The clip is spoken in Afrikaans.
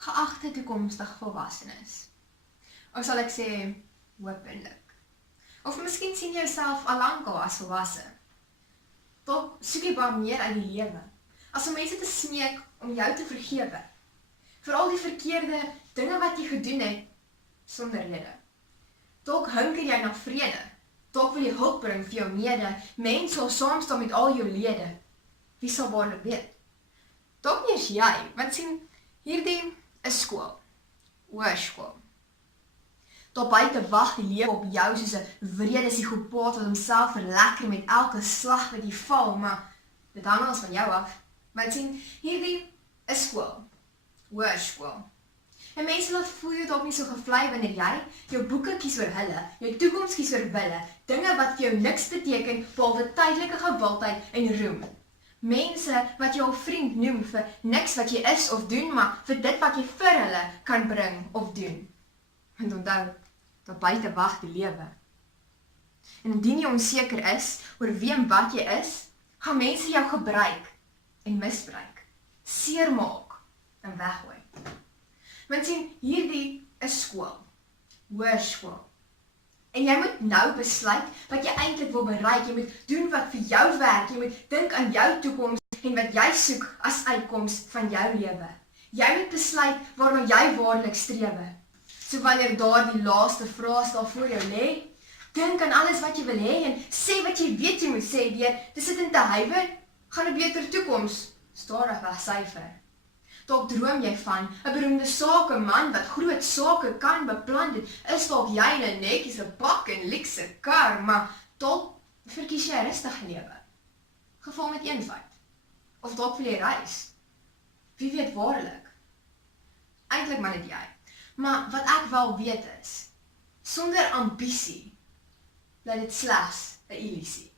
geagte toekomstige volwassenes. Of sal ek sê, hopelik. Of miskien sien jy jouself al lankal as volwasse. Dalk soek jy baie meer uit die lewe, as om mense te smeek om jou te vergewe. Vir al die verkeerde dinge wat jy gedoen het, sonder rede. Dalk hunker jy na vrede. Dalk wil jy hulp bring vir jou mense sal saamstaan met al jou lede. Wie sal waarlik weet? Dalk nie is jy, want sien, hierdie is skool. Hoërskool. Daar buite wag die lewe op jou soos 'n wrede psigopaat wat homself verlekker met elke slag wat jy val, maar dit hang alles van jou af. Want sien, hierdie is skool. Hoërskool. En mense laat voel jy dalk nie so gevlei wanneer jy jou boeke kies oor hulle, jou toekoms kies oor wille, dinge wat vir jou niks beteken behalwe tydelike gewildheid en roem. Mense wat jou vriend noem vir niks wat jy is of doen, maar vir dit wat jy vir hulle kan bring of doen. En onthou, daar buite wag die lewe. En indien jy onseker is oor wie en wat jy is, gaan mense jou gebruik en misbruik, seermaak en weggooi. Want sien, hierdie is skool, hoërskool. En jy moet nou besluit wat jy eintlik wil bereik. Jy moet doen wat vir jou werk. Jy moet dink aan jou toekoms en wat jy soek as uitkoms van jou lewe. Jy moet besluit waarna jy waarlik strewe. So wanneer daar die laaste vraestel voor jou lê, dink aan alles wat jy wil hê en sê wat jy weet jy moet sê deur te sit en te huiwer, gaan 'n beter toekoms stadig wegsyfer. Dalk droom jy van 'n beroemde sakeman wat groot sake kan beplan. Dit is dalk jy in 'n netjiese pak en luukse kar, maar dalk verkies jy 'n rustige lewe, gevul met eenvoud. Of dalk wil jy reis. Wie weet waarlik? Eintlik maar net jy. Maar wat ek wel weet is, sonder ambisie, bly dit slegs 'n illusie.